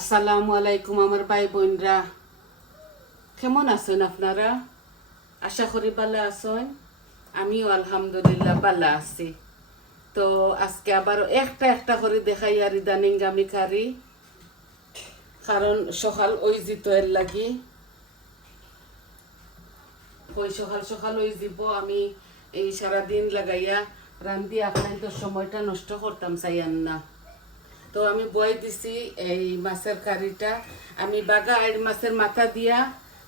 আসসালামু আলাইকুম আমার ভাই বোনরা। কেমন আছেন আপনারা? আশা করি ভালো আছেন। আমিও আলহামদুলিল্লাহ ভালো আছি। তো আজকে আবার একটা একটা করে দেখাই আর ইদানিং আমি কারি কারণ সকাল ওই জিত এর লাগি। ওই সকাল সকাল ওই যাব আমি এই সারাদিন লাগাইয়া রান্ধি আপনার তো সময়টা নষ্ট করতাম, চাইয়ান না। তো আমি বয় দিছি এই মাছের কারিটা। আমি বাগা আর মাছের মাথা দিয়া,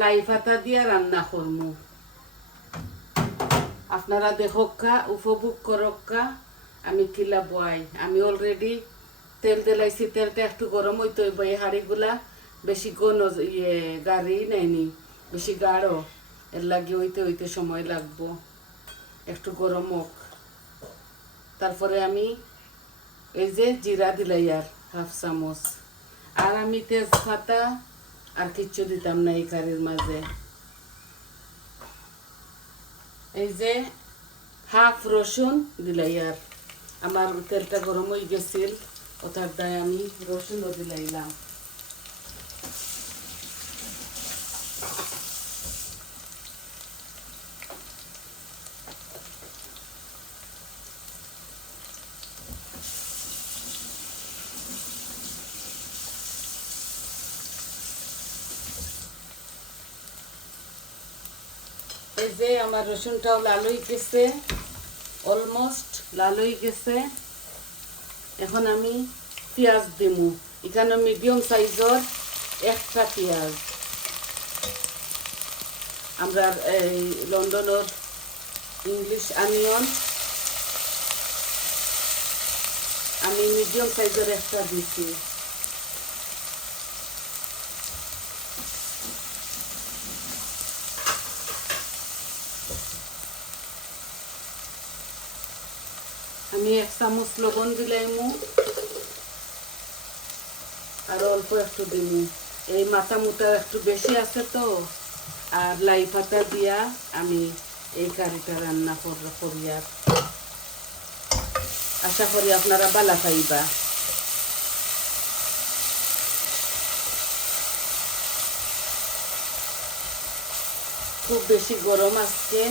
লাই পাতা দিয়া রান্না করমু। আপনারা দেখক্কা, উপভোগ করক্কা, আমি কিলা বয়। আমি অলরেডি তেল দিলাইছি, তেলটা একটু গরম হইতে হইব হাঁড়িগুলা বেশি গন ইয়ে গাড়ি নেয়নি, বেশি গাঢ়। এর লাগে হইতে হইতে সময় লাগবো। একটু গরম হোক। তারপরে আমি এই যে জিরা দিলাই আর হাফ চামচ আর আমি তেজপাতা আর কিচ্ছু দিতাম না এই কারির মাঝে এই যে হাফ রসুন দিলাই আর আমার তেলটা গরম হয়ে গেছিল ওটার দায় আমি রসুনও দিলাইলাম এই যে আমার রসুনটাও লাল হয়ে গেছে অলমোস্ট লাল হয়ে গেছে। এখন আমি পেঁয়াজ দিমু এখানে মিডিয়াম সাইজর একটা পেঁয়াজ। আমরা এই লন্ডনের ইংলিশ আনিয়ন আমি মিডিয়াম সাইজের একটা দিছি আমি এক চামচ লবণ দিলাইমু আর অল্প একটু দিমু এই মাথা মুটা একটু বেশি আছে তো আর লাই পাতা দিয়া আমি এই কারিটা রান্না করি আর আশা করি আপনারা বালা পাইবা খুব বেশি গরম আজকে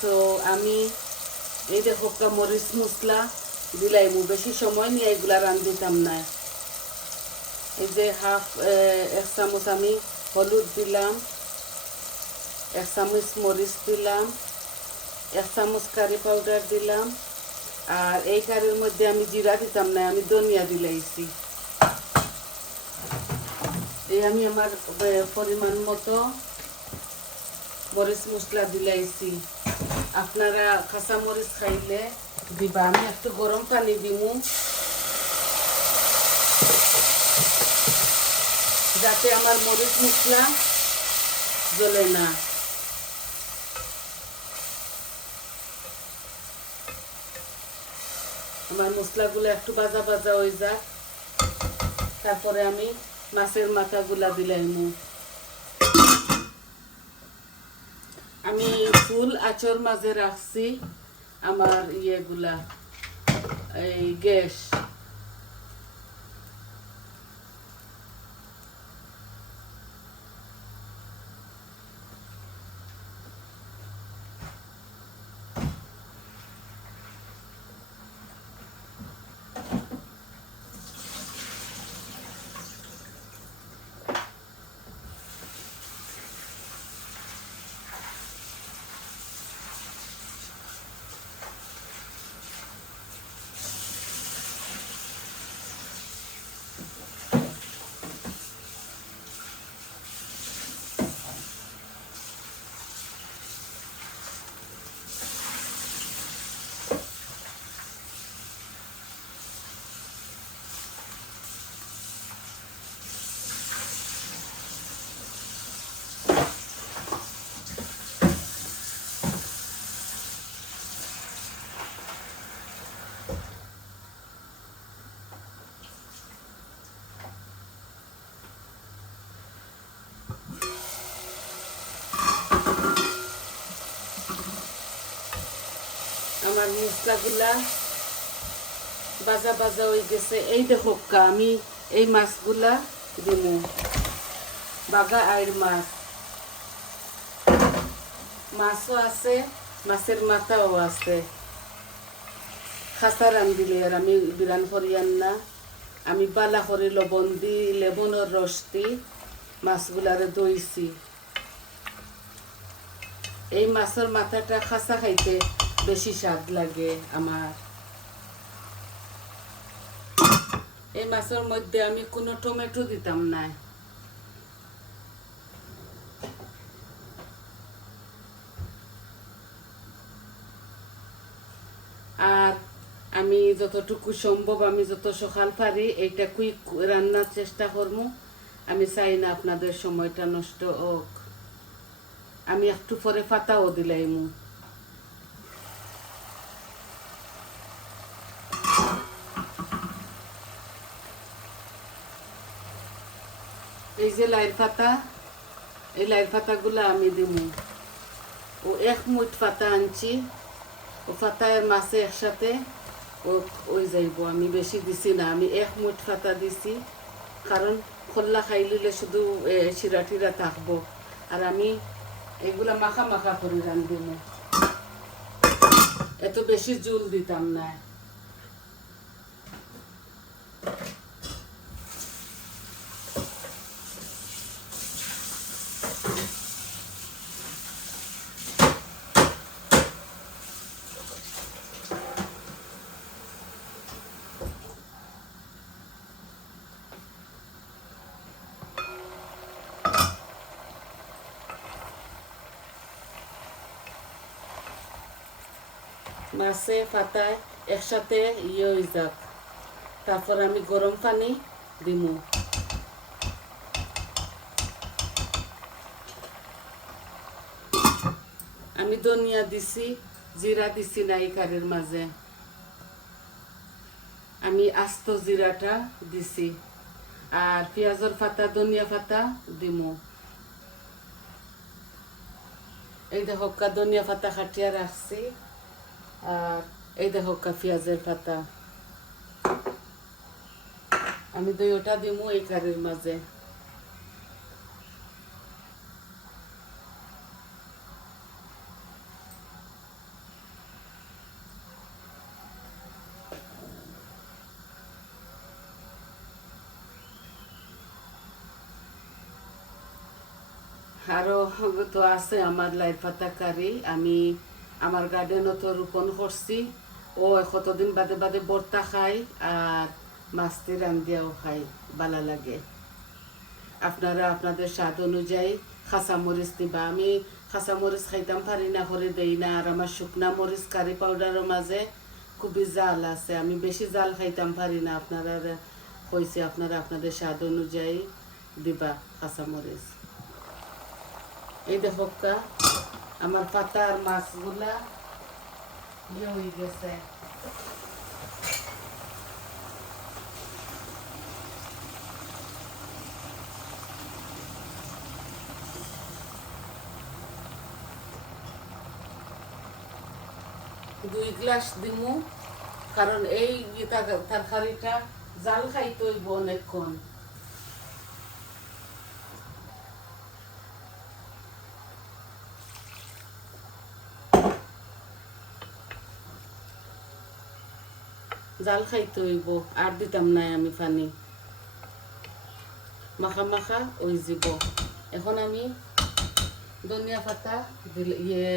তো আমি এই দেখো মরিচ মশলা দিলাইমু, বেশি সময় নিয়ে এগুলা রান্ধিতাম না। এই যে হাফ এক চামচ আমি হলুদ দিলাম, এক চামচ মরিচ দিলাম, এক চামচ কারি পাউডার দিলাম, আর এই কারির মধ্যে আমি জিরা দিতাম না, আমি ধনিয়া দিলাইছি। এই আমি আমার পরিমাণ মতো মরিচ মশলা দিলাইছি। আপনারা কাঁচা মরিচ খাইলে দিবা। আমি একটু গরম পানি দিমু। যাতে আমার মরিচ মশলা জ্বলে না। আমার মশলাগুলো একটু বাজা বাজা হয়ে যাক। তারপরে আমি মাছের মাথাগুলা দিলাইমু। আমি ফুল আচর মাঝে রাখছি আমার ইয়েগুলা এই গ্যাস আমার মশলাগুলা বাজা বাজা হয়ে গেছে। এই দেখো, আমি এই মাছগুলা দিমু। বাগা আইর মাছ। মাছও আছে, মাছের মাথাও আছে। খাসা রান্ধিলে আর আমি বিরান করিয়ান না। আমি বালা করে লবণ দি লেবনের রস দি মাছগুলারে দইছি। এই মাছের মাথাটা খাসা খাইতে বেশি স্বাদ লাগে আমার। এই মাছের মধ্যে আমি কোনো টমেটো দিতাম না। আর আমি যতটুকু সম্ভব, আমি যত সকাল পারি এইটা কুইক রান্নার চেষ্টা করব। আমি চাই না আপনাদের সময়টা নষ্ট হোক। আমি একটু পরে ফাতাও দিলাইমু। এই যে লাইর পাতা এই লাইর পাতাগুলো আমি দিমু। ও এক মুঠ পাতা আনছি, ও পাতায় মাছে একসাথে, ও ওই যাইব। আমি বেশি দিছি না, আমি এক মুঠ পাতা দিছি, কারণ খোল্লা খাই লিলে শুধু শিরা টিরা থাকব। আর আমি এগুলা মাখা মাখা করে রান্ধিম। এত বেশি জুল দিতাম না। মাছে পাতায় একসাথে ইয়ে হয়ে যাক। তারপর আমি গরম পানি দিমু। আমি ধনিয়া দিছি, জিরা দিছি না এই কারির মাঝে। আমি আস্ত জিরাটা দিছি। আর পেঁয়াজের পাতা, ধনিয়া পাতা দিমু। এই দেখো ধনিয়া পাতা খাটিয়া রাখছি। আর এই দেখো কা পেঁয়াজের পাতা আমি দুইটা দিমু এই কারির মাঝে আরও তো আছে আমার লাই পাতা কারি আমি আমার গার্ডেনও তো রোপণ করছি ও কতদিন বাদে বাদে বর্তা খাই আর মাছটি রান্ধিয়াও খাই ভালো লাগে। আপনারা আপনাদের স্বাদ অনুযায়ী খাসা মরিচ দিবা। আমি খাসা মরিচ খাইতাম পারি না করে দেই না। আর আমার শুকনা মরিচ কারি পাউডারের মাঝে খুবই জাল আছে। আমি বেশি জাল খাইতাম পারি না। আপনারা কইছে আপনারা আপনাদের স্বাদ অনুযায়ী দিবা খাসা মরিচ এই দেখো কা, আমার পাতা আর মাছগুলা ইয়ে হয়ে গেছে। দুই গ্লাস দিমু, কারণ এই তরকারিটা জাল খাইতে হইব অনেকক্ষণ। জাল খাইতে হইব, আর দিতাম নাই আমি পানি। মাখা মাখা ওই যাব। এখন আমি ধনিয়া পাতা দিলে ইয়ে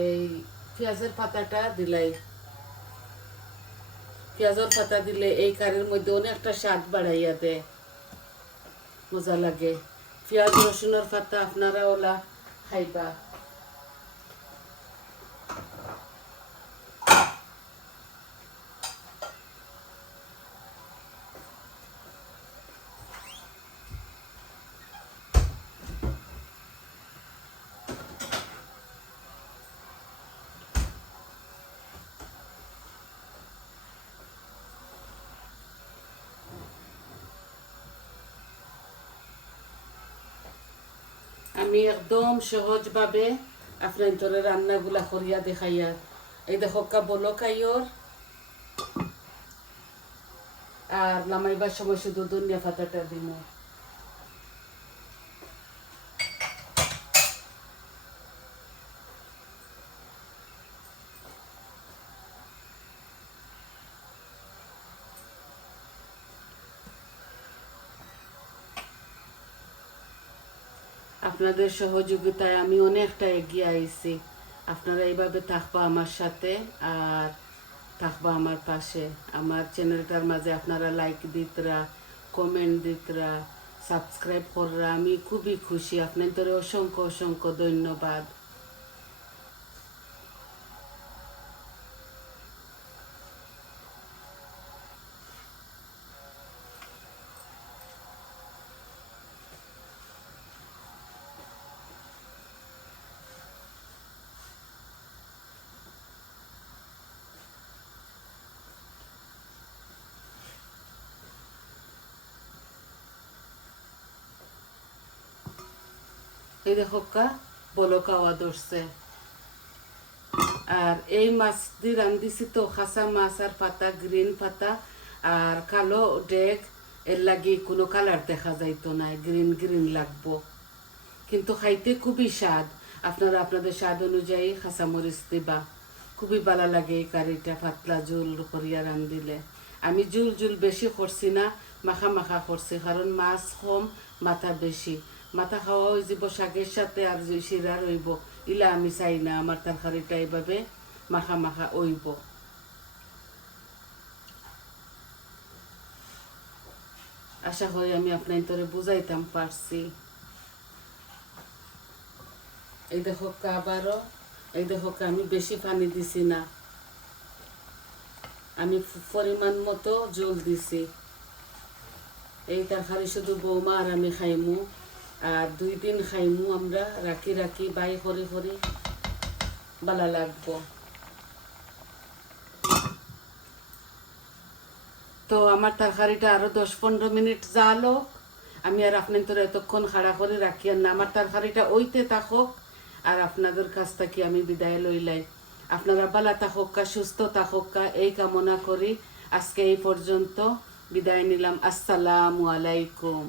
এই পেঁয়াজের পাতাটা দিলাই। পেঁয়াজের পাতা দিলে এই কারির মধ্যে অনেকটা স্বাদ বাড়াইয়া দেয়। মজা লাগে। পেঁয়াজ রসুনের পাতা আপনারা ওলা খাইবা। আমি একদম সহজভাবে আপনার রান্নাগুলা করিয়া দেখাইয়া। এই দেখো বলো কাইওর আর নামাইবার সময় শুধু দুনিয়া পাতাটা দিন আপনাদের সহযোগিতায় আমি অনেকটা এগিয়ে আইছি। আপনারা এইভাবে থাকবা আমার সাথে আর থাকবা আমার পাশে। আমার চ্যানেলটার মাঝে আপনারা লাইক দিতরা কমেন্ট দিতরা সাবস্ক্রাইব করা আমি খুবই খুশি। আপনাদের অসংখ্য অসংখ্য ধন্যবাদ। এই দেখো কা, বলো কাওয়া ধরছে। আর এই মাছ দিয়ে রান্ধিছি তো, খাসা মাছ আর পাতা, গ্রিন পাতা আর কালো ডেক, এর লাগি কোনো কালার দেখা যাইতো না, গ্রিন গ্রিন লাগবো। কিন্তু খাইতে খুবই স্বাদ। আপনারা আপনাদের স্বাদ অনুযায়ী খাসা মরিচ দিবা। খুবই ভালো লাগে এই কারিটা, পাতলা জুল করিয়া রান্ধিলে। আমি জুল জুল বেশি করছি না, মাখা মাখা করছি, কারণ মাছ কম, মাথা বেশি। মাথা খাওয়া হয়ে যাব শাকের সাথে আর যে শিরা রইব। ইলা আমি চাই না, আমার তরকারিটা এইভাবে মাখা মাখা ওইব আশা করি আমি আপনার তোরে বুঝাইতাম, পারছি। এই দেখো আবারও এই দেখো আমি বেশি পানি দিছি না। আমি পরিমাণ মতো জল দিছি। এই তরকারি শুধু বৌমা আর আমি খাইমু। আর দুই দিন খাইমু আমরা, রাখি রাখি, বাই করে করে ভালো লাগবো। তো আমার তরকারিটা আরও দশ পনেরো মিনিট জালো আমি আর আপনার তোর এতক্ষণ খাড়া করে রাখি আর না, আমার তরকারিটা ওইতে থাকুক আর আপনাদের কাছ থেকে আমি বিদায় লইলাই। আপনারা বালা থাকুক সুস্থ থাকুক এই কামনা করি। আজকে এই পর্যন্ত বিদায় নিলাম। আসসালামু আলাইকুম।